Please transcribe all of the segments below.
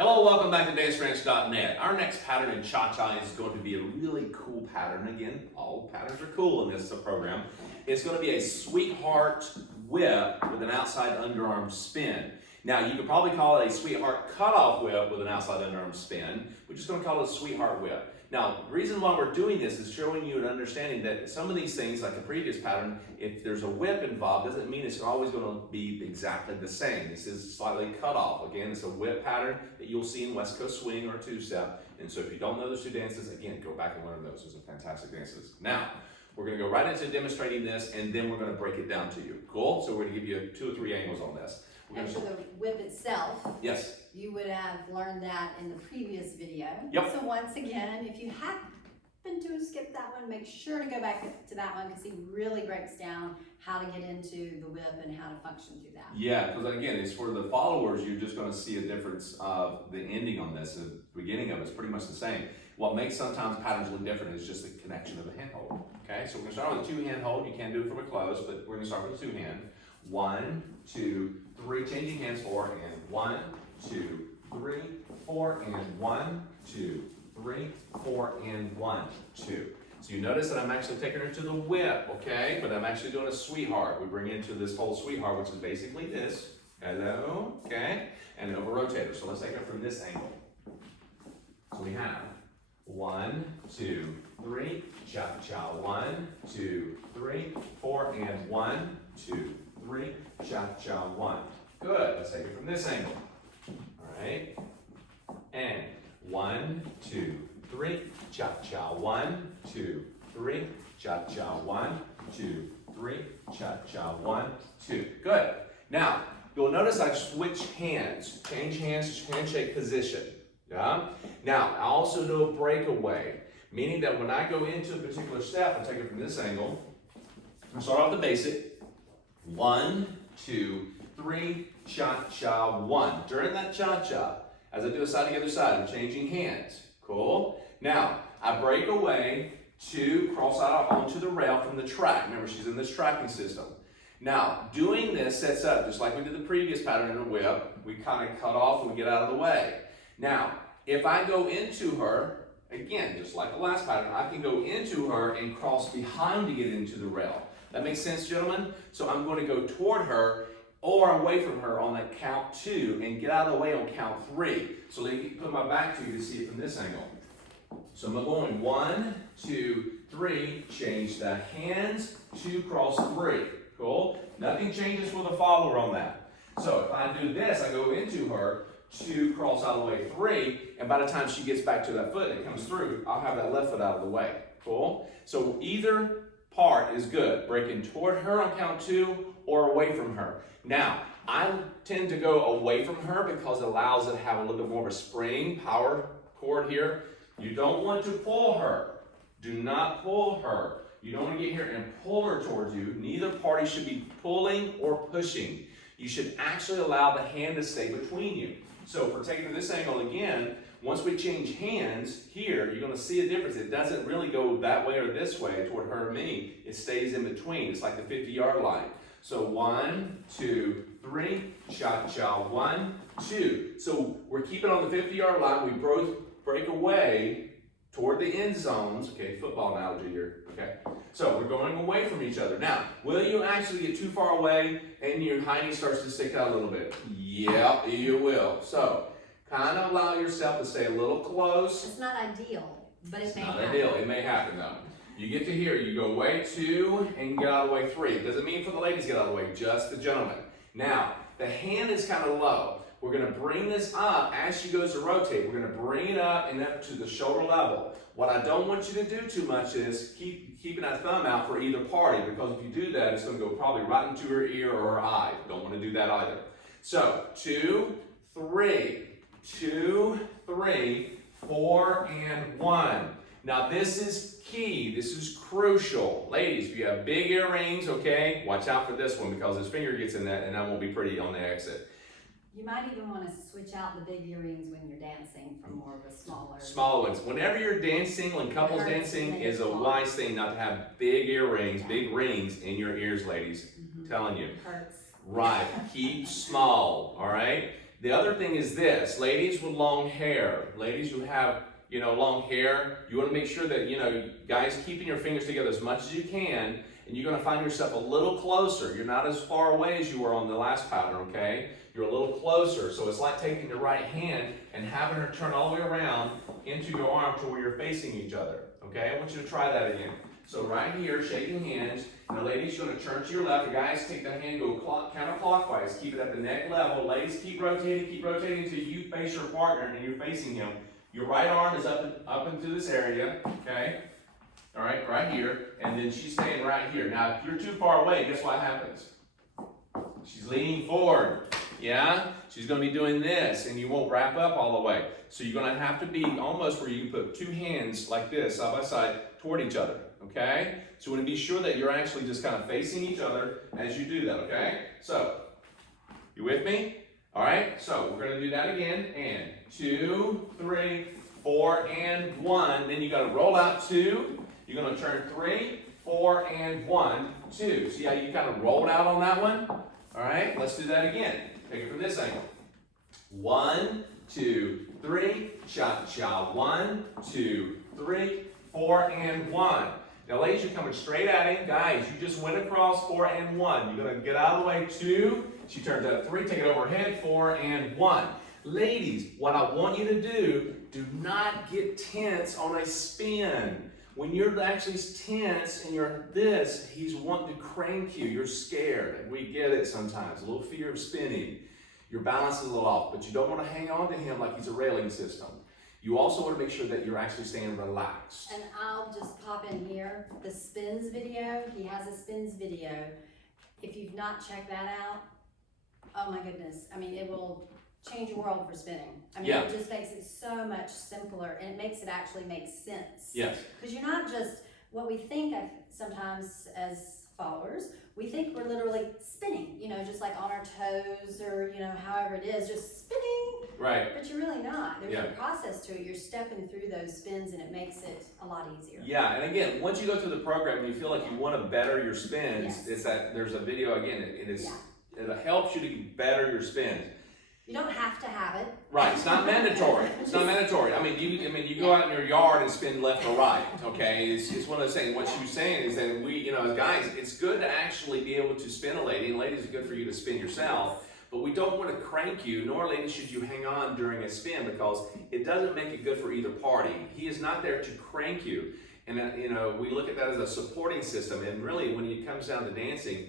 Hello, welcome back to DanceRanch.net. Our next pattern in Cha-Cha is going to be a really cool pattern. Again, all patterns are cool in this program. It's going to be a sweetheart whip with an outside underarm spin. Now, you could probably call it a sweetheart cutoff whip with an outside underarm spin. We're just going to call it a sweetheart whip. Now, the reason why we're doing this is showing you an understanding that some of these things, like the previous pattern, if there's a whip involved, doesn't mean it's always going to be exactly the same. This is slightly cut off. Again, it's a whip pattern that you'll see in West Coast Swing or two-step. And so if you don't know those two dances, again, go back and learn those. Those are fantastic dances. Now, we're going to go right into demonstrating this, and then we're going to break it down to you. Cool? So we're going to give you 2 or 3 angles on this. And for the whip itself, yes, you would have learned that in the previous video. Yep. So once again, if you happen to skip that one, make sure to go back to that one because he really breaks down how to get into the whip and how to function through that. Yeah, because again, it's for the followers, you're just going to see a difference of the ending on this. The beginning of it's pretty much the same. What makes sometimes patterns look different is just the connection of the hand hold. Okay, so we're going to start with a 2-hand hold. You can do it from a close, but we're going to start with a 2-hand. 1, 2, 3, changing hands 4, and 1, 2, 3, 4, and 1, 2, 3, 4, and 1, 2. So you notice that I'm actually taking her to the whip, okay? But I'm actually doing a sweetheart. We bring into this whole sweetheart, which is basically this. Hello, okay? And over rotator. So let's take it from this angle. So we have 1, 2, 3, cha-cha. 1, 2, 3, 4, and 1, 2, 3, cha-cha, 1. Good. Let's take it from this angle. All right. And 1, 2, 3, cha-cha. 1, 2, 3, cha-cha. 1, 2, 3, cha-cha. 1, 2. Good. Now, you'll notice I switch hands. Change hands to handshake position. Yeah? Now, I also do a breakaway, meaning that when I go into a particular step, I'll take it from this angle. I'll start off the basic. 1, 2, 3, cha-cha, 1. During that cha-cha, as I do a side to other side, I'm changing hands. Cool? Now, I break away to cross out onto the rail from the track. Remember, she's in this tracking system. Now, doing this sets up, just like we did the previous pattern in the whip, we kind of cut off and we get out of the way. Now, if I go into her, again, just like the last pattern, I can go into her and cross behind to get into the rail. That makes sense, gentlemen? So I'm going to go toward her or away from her on that count 2 and get out of the way on count 3. So let me put my back to you to see it from this angle. So I'm going 1, 2, 3, change the hands, 2, cross 3. Cool? Nothing changes for the follower on that. So if I do this, I go into her, 2, cross out of the way, 3, and by the time she gets back to that foot and it comes through, I'll have that left foot out of the way. Cool? So either part is good. Breaking toward her on count 2 or away from her. Now, I tend to go away from her because it allows it to have a little bit more of a spring power cord here. You don't want to pull her. Do not pull her. You don't want to get here and pull her towards you. Neither party should be pulling or pushing. You should actually allow the hand to stay between you. So if we're taking this angle again, once we change hands here, you're going to see a difference. It doesn't really go that way or this way toward her or me. It stays in between. It's like the 50-yard line. So 1, 2, 3, cha-cha, 1, 2. So we're keeping on the 50-yard line. We both break away toward the end zones. Okay, football analogy here. Okay, so we're going away from each other. Now, will you actually get too far away and your hiney starts to stick out a little bit? Yeah, you will. So kind of allow yourself to stay a little close. It's not ideal, but it may happen. Not ideal. It may happen though. You get to here, you go way 2 and get out of the way 3. It doesn't mean for the ladies to get out of the way, just the gentlemen. Now, the hand is kind of low. We're going to bring this up as she goes to rotate. We're going to bring it up and up to the shoulder level. What I don't want you to do too much is keeping that thumb out for either party, because if you do that, it's going to go probably right into her ear or her eye. Don't want to do that either. So 2, 3, 2, 3, 4, and 1. Now this is key. This is crucial. Ladies, if you have big earrings, okay, watch out for this one because his finger gets in that and that won't be pretty on the exit. You might even want to switch out the big earrings when you're dancing for more of a smaller. Smaller ones. Whenever you're dancing, when couples dancing, is a wise thing not to have big earrings, big rings in your ears, ladies. Telling you. Hurts. Right. Keep small, all right? The other thing is this, ladies with long hair, ladies who have, you know, long hair, you want to make sure that, you know, guys, keeping your fingers together as much as you can, and you're going to find yourself a little closer. You're not as far away as you were on the last pattern, okay? You're a little closer. So it's like taking your right hand and having her turn all the way around into your arm to where you're facing each other, okay? I want you to try that again. So right here, shaking hands. Now, ladies, you're going to turn to your left. The guys, take the hand, go counterclockwise. Keep it at the neck level. Ladies, keep rotating until you face your partner and you're facing him. Your right arm is up into this area, okay? All right, right here. And then she's staying right here. Now, if you're too far away, guess what happens? She's leaning forward, yeah? She's going to be doing this, and you won't wrap up all the way. So you're going to have to be almost where you put two hands like this, side by side, toward each other, okay? So you want to be sure that you're actually just kind of facing each other as you do that, okay? So, you with me? All right, so we're going to do that again, and 2, 3, 4, and 1. Then you're going to roll out 2. You're going to turn 3, 4, and 1, 2. See how you kind of rolled out on that one? All right, let's do that again. Take it from this angle. 1, 2, 3, cha-cha. 1, 2, 3, 4, and 1. Now, ladies, you're coming straight at him. Guys, you just went across 4 and 1. You're going to get out of the way. 2. She turns out 3. Take it overhead. 4 and 1. Ladies, what I want you to do not get tense on a spin. When you're actually tense and you're this, he's wanting to crank you. You're scared. And we get it sometimes. A little fear of spinning. Your balance is a little off, but you don't want to hang on to him like he's a railing system. You also want to make sure that you're actually staying relaxed. And I'll just pop in here, the spins video, he has a spins video. If you've not checked that out, oh my goodness, I mean, it will change your world for spinning. I mean, Yeah. It just makes it so much simpler, and it makes it actually make sense. Yes. Because you're not just, what we think of sometimes as followers, we think we're literally spinning, you know, just like on our toes or, you know, however it is, just spinning. Right. But you're really not. There's Yeah. a process to it. You're stepping through those spins, and it makes it a lot easier. Yeah, and again, once you go through the program and you feel like you want to better your spins, Yes. it's that there's a video again. Yeah. It helps you to better your spins. You don't have to have it. Right, it's not mandatory. It's not mandatory. I mean, you go out in your yard and spin left or right. Okay, it's one of those things. What she's saying is that we, you know, as guys, it's good to actually be able to spin a lady, and ladies, it's good for you to spin yourself. But we don't want to crank you, nor, ladies, should you hang on during a spin, because it doesn't make it good for either party. He is not there to crank you, and you know, we look at that as a supporting system. And really, when it comes down to dancing,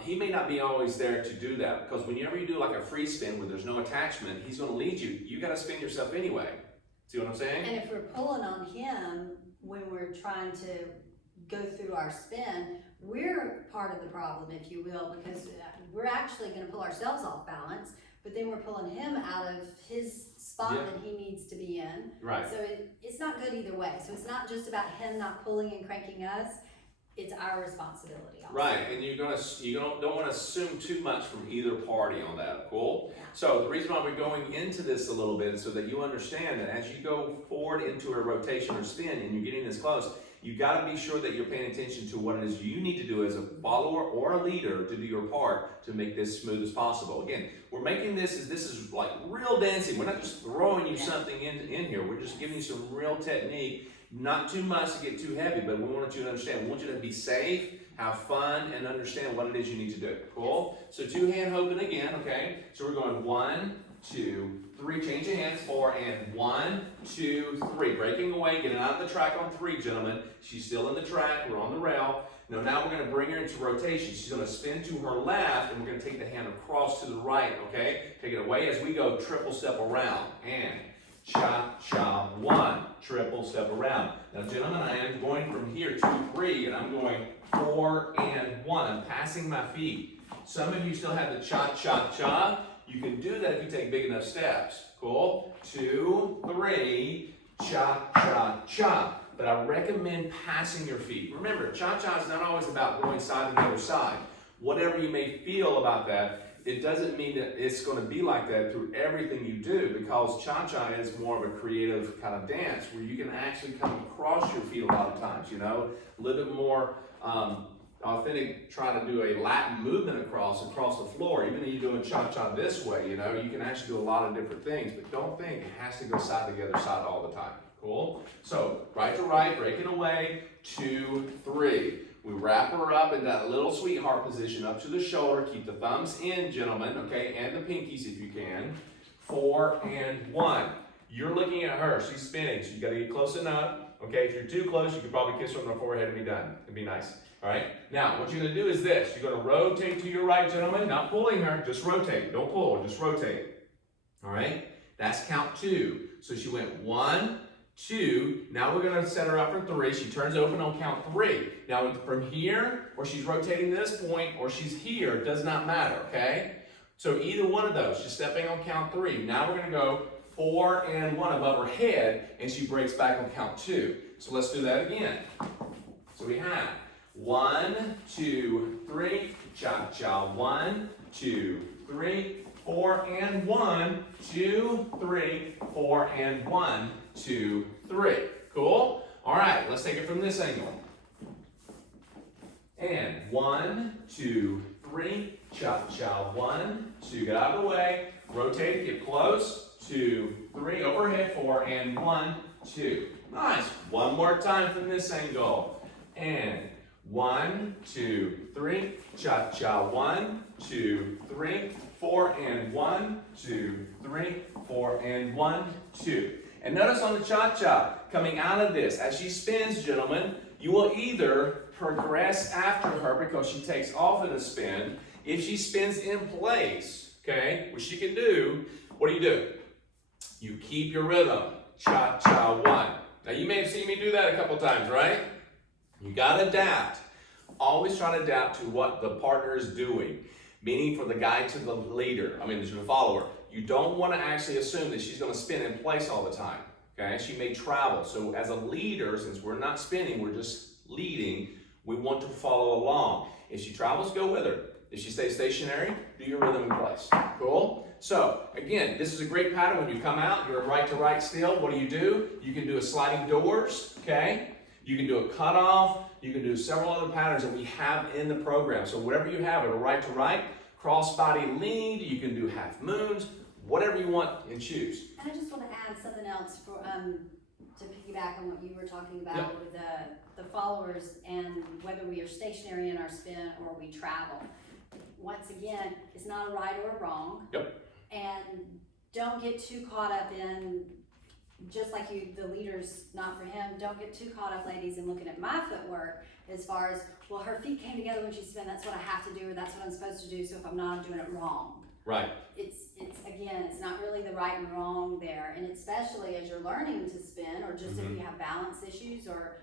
he may not be always there to do that, because whenever you do like a free spin where there's no attachment, he's going to lead you. You got to spin yourself anyway. See what I'm saying? And if we're pulling on him when we're trying to go through our spin, we're part of the problem, if you will, because we're actually going to pull ourselves off balance, but then we're pulling him out of his spot Yeah. that he needs to be in. Right. So it's not good either way. So it's not just about him not pulling and cranking us. It's our responsibility also. Right, and you don't want to assume too much from either party on that. Cool. Yeah. So the reason why we're going into this a little bit is so that you understand that as you go forward into a rotation or spin and you're getting this close, you got to be sure that you're paying attention to what it is you need to do as a follower or a leader to do your part to make this smooth as possible. Again, we're making this is like real dancing. We're not just throwing you something in here. We're just giving you some real technique. Not too much to get too heavy, but we want you to understand. We want you to be safe, have fun, and understand what it is you need to do. Cool? So 2-hand hoping again, okay? So we're going 1, 2, 3. Change your hands. 4 and 1, 2, 3. Breaking away, getting out of the track on 3, gentlemen. She's still in the track. We're on the rail. Now we're going to bring her into rotation. She's going to spin to her left, and we're going to take the hand across to the right, okay? Take it away as we go triple step around. And cha-cha, 1, triple step around. Now, gentlemen, I am going from here to 3, and I'm going 4 and 1. I'm passing my feet. Some of you still have the cha-cha-cha. You can do that if you take big enough steps. Cool? 2, 3, cha-cha-cha. But I recommend passing your feet. Remember, cha-cha is not always about going side to the other side. Whatever you may feel about that, it doesn't mean that it's going to be like that through everything you do, because cha-cha is more of a creative kind of dance where you can actually come across your feet a lot of times, you know, a little bit more authentic, trying to do a Latin movement across the floor. Even though you're doing cha-cha this way, you know, you can actually do a lot of different things, but don't think it has to go side to the other side all the time. Cool? So, right to right, breaking away, 2, 3. We wrap her up in that little sweetheart position up to the shoulder. Keep the thumbs in, gentlemen, okay, and the pinkies if you can. 4 and 1. You're looking at her. She's spinning, so you got to get close enough. Okay, if you're too close, you could probably kiss her on the forehead and be done. It'd be nice. All right. Now, what you're going to do is this. You're going to rotate to your right, gentlemen. Not pulling her. Just rotate. Don't pull. Just rotate. All right. That's count 2. So she went 1, 2. Now we're going to set her up for 3. She turns open on count 3. Now from here, or she's rotating this point, or she's here, it does not matter, okay? So either one of those, she's stepping on count 3. Now we're going to go 4 and 1 above her head, and she breaks back on count 2. So let's do that again. So we have 1, 2, 3, cha-cha, 1, 2, 3, 4 and 1, 2, 3, 4 and 1, 2, 3. Cool? All right, let's take it from this angle. And 1, 2, 3, cha-cha, 1, 2, get out of the way, rotate, get close, 2, 3, overhead, 4 and 1, 2. Nice. One more time from this angle. And 1, 2, 3, cha-cha, 1, 2, 3, 4 and 1, 2, 3, 4 and 1, 2. And notice on the cha-cha, coming out of this, as she spins, gentlemen, you will either progress after her because she takes off in a spin. If she spins in place, okay, which she can do, what do? You keep your rhythm. Cha-cha, 1. Now you may have seen me do that a couple times, right? You gotta adapt. Always try to adapt to what the partner is doing, meaning for the guide to the leader, to the follower. You don't want to actually assume that she's going to spin in place all the time, okay? She may travel. So as a leader, since we're not spinning, we're just leading, we want to follow along. If she travels, go with her. If she stays stationary, do your rhythm in place. Cool? So, again, this is a great pattern. When you come out, you're right to right still. What do? You can do a sliding doors, okay? You can do a cutoff. You can do several other patterns that we have in the program. So whatever you have, a right to right, cross body lead, you can do half moons, whatever you want and choose. And I just want to add something else for to piggyback on what you were talking about with the followers and whether we are stationary in our spin or we travel. Once again, it's not a right or a wrong. Yep. And don't get too caught up in, just like the leader's not for him, don't get too caught up, ladies, in looking at my footwork as far as, well, her feet came together when she spun, that's what I have to do, or that's what I'm supposed to do, so if I'm not, I'm doing it wrong. Right. It's again, it's not really the right and wrong there, and especially as you're learning to spin, or just if you have balance issues, or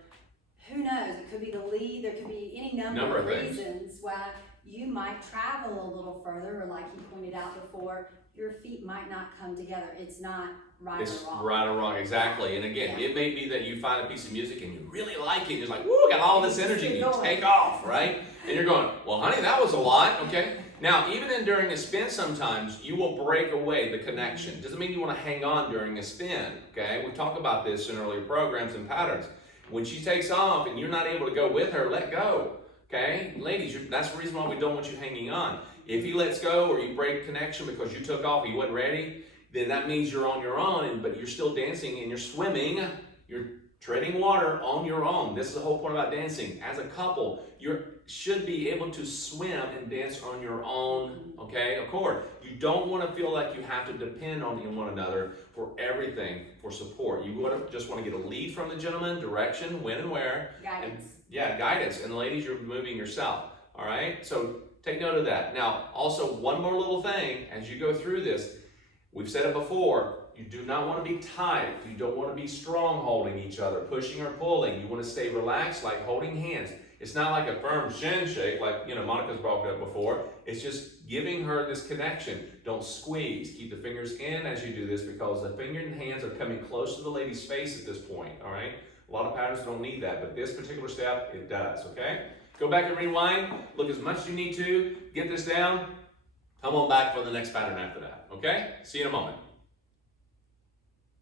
who knows, it could be the lead, there could be any number of reasons why you might travel a little further, or like you pointed out before, your feet might not come together. It's not right or wrong. Right or wrong, exactly. And again, it may be that you find a piece of music and you really like it. You're like, woo, got all this energy, and you take off, right? And you're going, well, honey, that was a lot, okay? Now, even during a spin sometimes, you will break away the connection. Doesn't mean you want to hang on during a spin, okay? We talk about this in earlier programs and patterns. When she takes off and you're not able to go with her, let go, okay? Ladies, that's the reason why we don't want you hanging on. If he lets go or you break connection because you took off, he wasn't ready, then that means you're on your own, but you're still dancing and you're swimming, you're treading water on your own. This is the whole point about dancing. As a couple, you should be able to swim and dance on your own, okay? Of course, you don't want to feel like you have to depend on one another for everything, for support. You just want to get a lead from the gentleman, direction, when and where. Guidance. Guidance. And the ladies, you're moving yourself, all right? So take note of that. Now, also one more little thing as you go through this. We've said it before, you do not want to be tight. You don't want to be strong holding each other, pushing or pulling. You want to stay relaxed, like holding hands. It's not like a firm handshake like, Monica's brought up before. It's just giving her this connection. Don't squeeze. Keep the fingers in as you do this because the finger and hands are coming close to the lady's face at this point, all right? A lot of patterns don't need that, but this particular step, it does, okay? Go back and rewind. Look as much as you need to. Get this down. Come on back for the next pattern after that, okay? See you in a moment.